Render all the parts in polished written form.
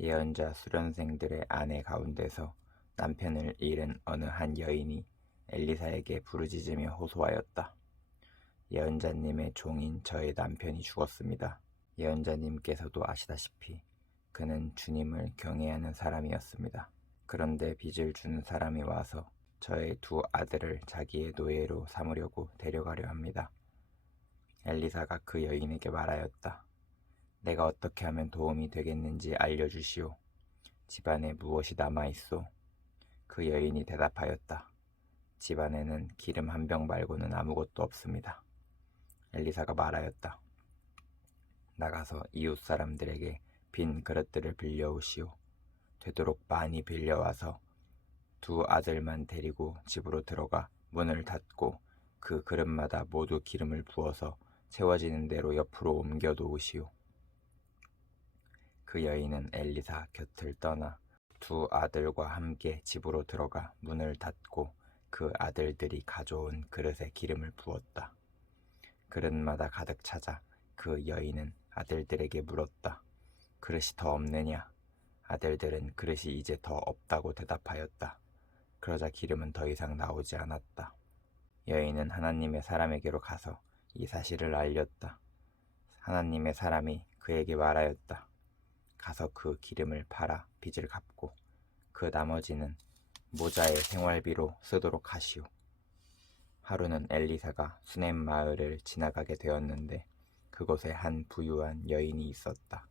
예언자 수련생들의 아내 가운데서 남편을 잃은 어느 한 여인이 엘리사에게 부르짖으며 호소하였다. 예언자님의 종인 저의 남편이 죽었습니다. 예언자님께서도 아시다시피 그는 주님을 경외하는 사람이었습니다. 그런데 빚을 주는 사람이 와서 저의 두 아들을 자기의 노예로 삼으려고 데려가려 합니다. 엘리사가 그 여인에게 말하였다. 내가 어떻게 하면 도움이 되겠는지 알려주시오. 집안에 무엇이 남아있소? 그 여인이 대답하였다. 집안에는 기름 한 병 말고는 아무것도 없습니다. 엘리사가 말하였다. 나가서 이웃 사람들에게 빈 그릇들을 빌려오시오. 되도록 많이 빌려와서 두 아들만 데리고 집으로 들어가 문을 닫고 그 그릇마다 모두 기름을 부어서 채워지는 대로 옆으로 옮겨 놓으시오. 그 여인은 엘리사 곁을 떠나 두 아들과 함께 집으로 들어가 문을 닫고 그 아들들이 가져온 그릇에 기름을 부었다. 그릇마다 가득 차자 그 여인은 아들들에게 물었다. 그릇이 더 없느냐? 아들들은 그릇이 이제 더 없다고 대답하였다. 그러자 기름은 더 이상 나오지 않았다. 여인은 하나님의 사람에게로 가서 이 사실을 알렸다. 하나님의 사람이 그에게 말하였다. 가서 그 기름을 팔아 빚을 갚고 그 나머지는 모자의 생활비로 쓰도록 하시오. 하루는 엘리사가 수넴 마을을 지나가게 되었는데 그곳에 한 부유한 여인이 있었다.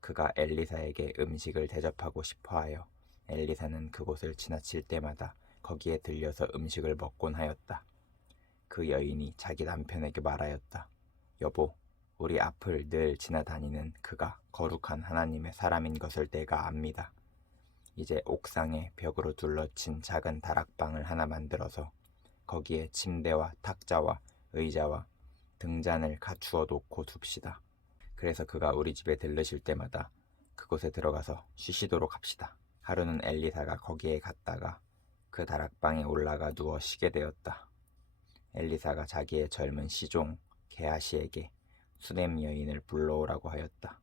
그가 엘리사에게 음식을 대접하고 싶어하여 엘리사는 그곳을 지나칠 때마다 거기에 들려서 음식을 먹곤 하였다. 그 여인이 자기 남편에게 말하였다. 여보, 우리 앞을 늘 지나다니는 그가 거룩한 하나님의 사람인 것을 내가 압니다. 이제 옥상에 벽으로 둘러친 작은 다락방을 하나 만들어서 거기에 침대와 탁자와 의자와 등잔을 갖추어 놓고 둡시다. 그래서 그가 우리 집에 들르실 때마다 그곳에 들어가서 쉬시도록 합시다. 하루는 엘리사가 거기에 갔다가 그 다락방에 올라가 누워 쉬게 되었다. 엘리사가 자기의 젊은 시종 게하시에게 수넴 여인을 불러오라고 하였다.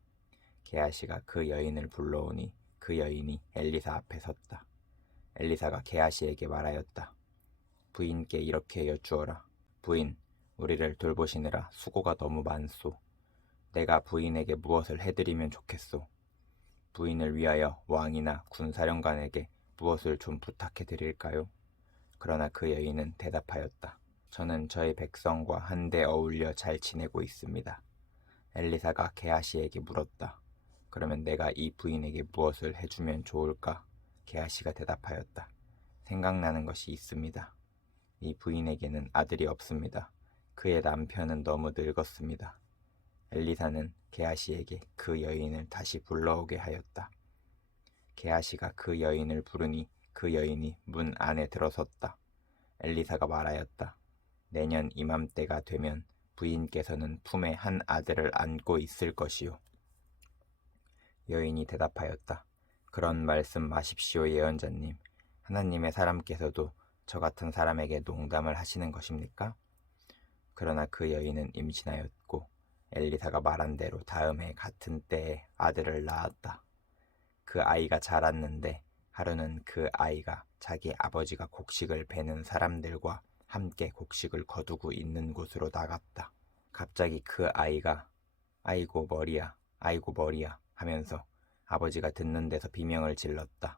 게하시가 그 여인을 불러오니 그 여인이 엘리사 앞에 섰다. 엘리사가 게하시에게 말하였다. 부인께 이렇게 여쭈어라. 부인, 우리를 돌보시느라 수고가 너무 많소. 내가 부인에게 무엇을 해드리면 좋겠소. 부인을 위하여 왕이나 군사령관에게 무엇을 좀 부탁해 드릴까요? 그러나 그 여인은 대답하였다. 저는 저희 백성과 한데 어울려 잘 지내고 있습니다. 엘리사가 게하시에게 물었다. 그러면 내가 이 부인에게 무엇을 해주면 좋을까? 게하시가 대답하였다. 생각나는 것이 있습니다. 이 부인에게는 아들이 없습니다. 그의 남편은 너무 늙었습니다. 엘리사는 게하시에게 그 여인을 다시 불러오게 하였다. 게하시가 그 여인을 부르니 그 여인이 문 안에 들어섰다. 엘리사가 말하였다. 내년 이맘때가 되면 부인께서는 품에 한 아들을 안고 있을 것이요. 여인이 대답하였다. 그런 말씀 마십시오, 예언자님. 하나님의 사람께서도 저 같은 사람에게 농담을 하시는 것입니까? 그러나 그 여인은 임신하였고 엘리사가 말한 대로 다음 해 같은 때에 아들을 낳았다. 그 아이가 자랐는데 하루는 그 아이가 자기 아버지가 곡식을 베는 사람들과 함께 곡식을 거두고 있는 곳으로 나갔다. 갑자기 그 아이가 아이고 머리야, 아이고 머리야 하면서 아버지가 듣는 데서 비명을 질렀다.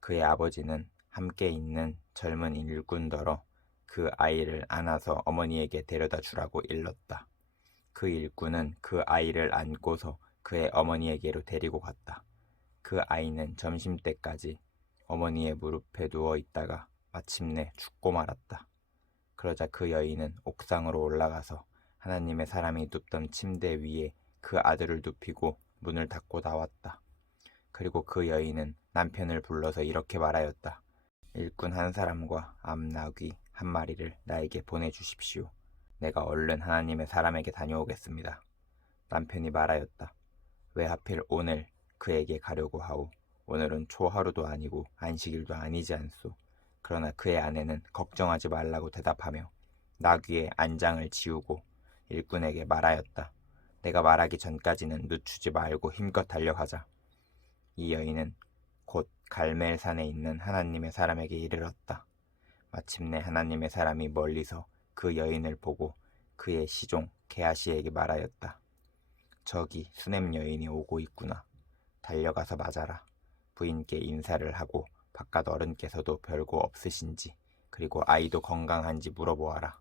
그의 아버지는 함께 있는 젊은 일꾼더러 그 아이를 안아서 어머니에게 데려다 주라고 일렀다. 그 일꾼은 그 아이를 안고서 그의 어머니에게로 데리고 갔다. 그 아이는 점심때까지 어머니의 무릎에 누워 있다가 마침내 죽고 말았다. 그러자 그 여인은 옥상으로 올라가서 하나님의 사람이 눕던 침대 위에 그 아들을 눕히고 문을 닫고 나왔다. 그리고 그 여인은 남편을 불러서 이렇게 말하였다. 일꾼 한 사람과 암나귀 한 마리를 나에게 보내주십시오. 내가 얼른 하나님의 사람에게 다녀오겠습니다. 남편이 말하였다. 왜 하필 오늘 그에게 가려고 하오. 오늘은 초하루도 아니고 안식일도 아니지 않소. 그러나 그의 아내는 걱정하지 말라고 대답하며 나귀의 안장을 지우고 일꾼에게 말하였다. 내가 말하기 전까지는 늦추지 말고 힘껏 달려가자. 이 여인은 곧 갈멜산에 있는 하나님의 사람에게 이르렀다. 마침내 하나님의 사람이 멀리서 그 여인을 보고 그의 시종 게하시에게 말하였다. 저기 수넴 여인이 오고 있구나. 달려가서 맞아라. 부인께 인사를 하고 바깥 어른께서도 별거 없으신지 그리고 아이도 건강한지 물어보아라.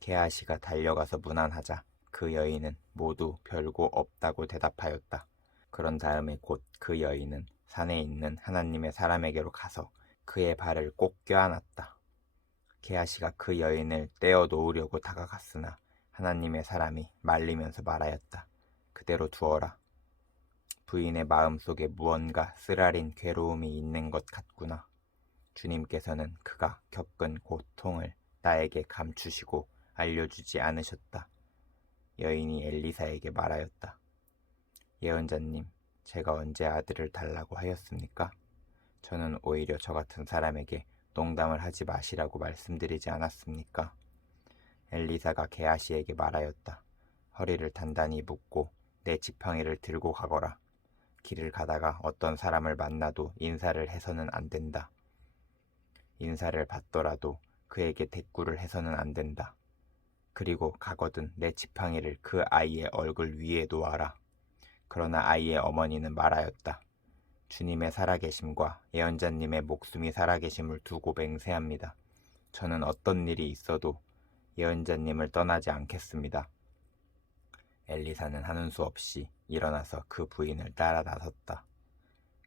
게하시가 달려가서 문안하자 그 여인은 모두 별거 없다고 대답하였다. 그런 다음에 곧 그 여인은 산에 있는 하나님의 사람에게로 가서 그의 발을 꼭 껴안았다. 게하시가 그 여인을 떼어 놓으려고 다가갔으나 하나님의 사람이 말리면서 말하였다. 그대로 두어라. 부인의 마음속에 무언가 쓰라린 괴로움이 있는 것 같구나. 주님께서는 그가 겪은 고통을 나에게 감추시고 알려주지 않으셨다. 여인이 엘리사에게 말하였다. 예언자님, 제가 언제 아들을 달라고 하였습니까? 저는 오히려 저 같은 사람에게 농담을 하지 마시라고 말씀드리지 않았습니까? 엘리사가 게하시에게 말하였다. 허리를 단단히 묶고 내 지팡이를 들고 가거라. 길을 가다가 어떤 사람을 만나도 인사를 해서는 안 된다. 인사를 받더라도 그에게 대꾸를 해서는 안 된다. 그리고 가거든 내 지팡이를 그 아이의 얼굴 위에 놓아라. 그러나 아이의 어머니는 말하였다. 주님의 살아계심과 예언자님의 목숨이 살아계심을 두고 맹세합니다. 저는 어떤 일이 있어도 예언자님을 떠나지 않겠습니다. 엘리사는 하는 수 없이 일어나서 그 부인을 따라 나섰다.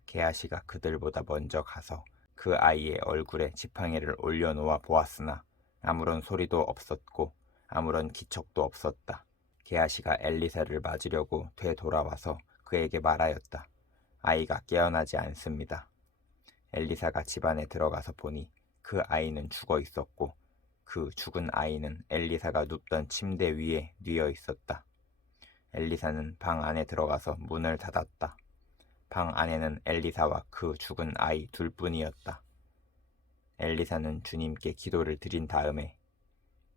게하시가 그들보다 먼저 가서 그 아이의 얼굴에 지팡이를 올려놓아 보았으나 아무런 소리도 없었고 아무런 기척도 없었다. 게하시가 엘리사를 맞으려고 되돌아와서 그에게 말하였다. 아이가 깨어나지 않습니다. 엘리사가 집안에 들어가서 보니 그 아이는 죽어 있었고 그 죽은 아이는 엘리사가 눕던 침대 위에 뉘어 있었다. 엘리사는 방 안에 들어가서 문을 닫았다. 방 안에는 엘리사와 그 죽은 아이 둘뿐이었다. 엘리사는 주님께 기도를 드린 다음에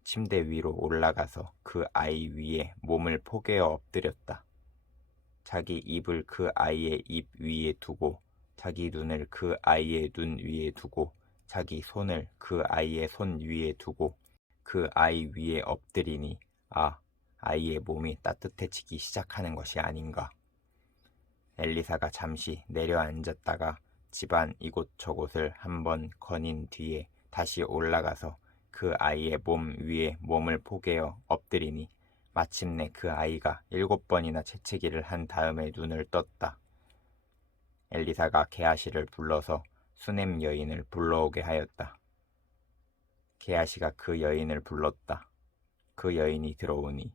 침대 위로 올라가서 그 아이 위에 몸을 포개어 엎드렸다. 자기 입을 그 아이의 입 위에 두고 자기 눈을 그 아이의 눈 위에 두고 자기 손을 그 아이의 손 위에 두고 그 아이 위에 엎드리니 아이의 몸이 따뜻해지기 시작하는 것이 아닌가. 엘리사가 잠시 내려앉았다가 집안 이곳저곳을 한번 거닌 뒤에 다시 올라가서 그 아이의 몸 위에 몸을 포개어 엎드리니 마침내 그 아이가 7번이나 재채기를 한 다음에 눈을 떴다. 엘리사가 게하시를 불러서 수넴 여인을 불러오게 하였다. 게하시가 그 여인을 불렀다. 그 여인이 들어오니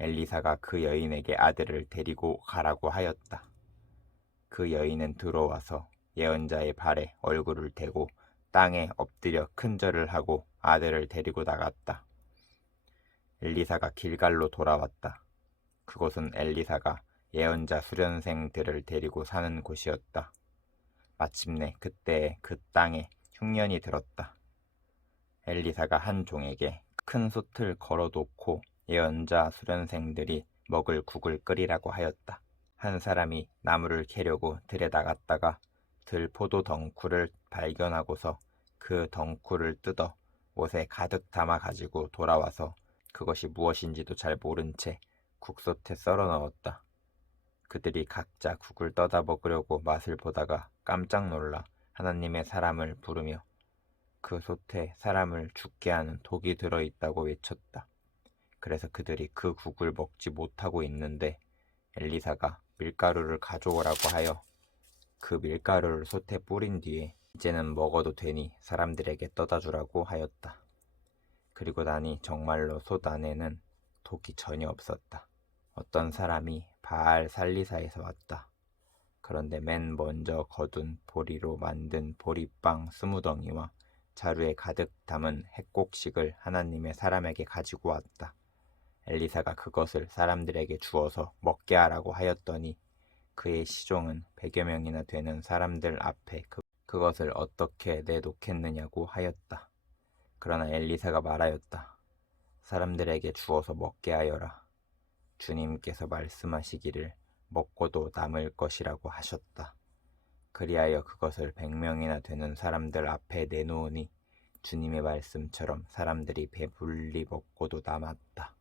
엘리사가 그 여인에게 아들을 데리고 가라고 하였다. 그 여인은 들어와서 예언자의 발에 얼굴을 대고 땅에 엎드려 큰절을 하고 아들을 데리고 나갔다. 엘리사가 길갈로 돌아왔다. 그곳은 엘리사가 예언자 수련생들을 데리고 사는 곳이었다. 마침내 그때에 그 땅에 흉년이 들었다. 엘리사가 한 종에게 큰 솥을 걸어놓고 예언자 수련생들이 먹을 국을 끓이라고 하였다. 한 사람이 나무를 캐려고 들에 나갔다가 들 포도 덩쿨을 발견하고서 그 덩쿨을 뜯어 옷에 가득 담아 가지고 돌아와서 그것이 무엇인지도 잘 모른 채 국솥에 썰어 넣었다. 그들이 각자 국을 떠다 먹으려고 맛을 보다가 깜짝 놀라 하나님의 사람을 부르며 그 솥에 사람을 죽게 하는 독이 들어있다고 외쳤다. 그래서 그들이 그 국을 먹지 못하고 있는데 엘리사가 밀가루를 가져오라고 하여 그 밀가루를 솥에 뿌린 뒤에 이제는 먹어도 되니 사람들에게 떠다 주라고 하였다. 그리고 나니 정말로 솥 안에는 독이 전혀 없었다. 어떤 사람이 바알 살리사에서 왔다. 그런데 맨 먼저 거둔 보리로 만든 보리빵 20덩이와 자루에 가득 담은 핵곡식을 하나님의 사람에게 가지고 왔다. 엘리사가 그것을 사람들에게 주어서 먹게 하라고 하였더니 그의 시종은 100여 명이나 되는 사람들 앞에 그것을 어떻게 내놓겠느냐고 하였다. 그러나 엘리사가 말하였다. 사람들에게 주어서 먹게 하여라. 주님께서 말씀하시기를 먹고도 남을 것이라고 하셨다. 그리하여 그것을 100명이나 되는 사람들 앞에 내놓으니 주님의 말씀처럼 사람들이 배불리 먹고도 남았다.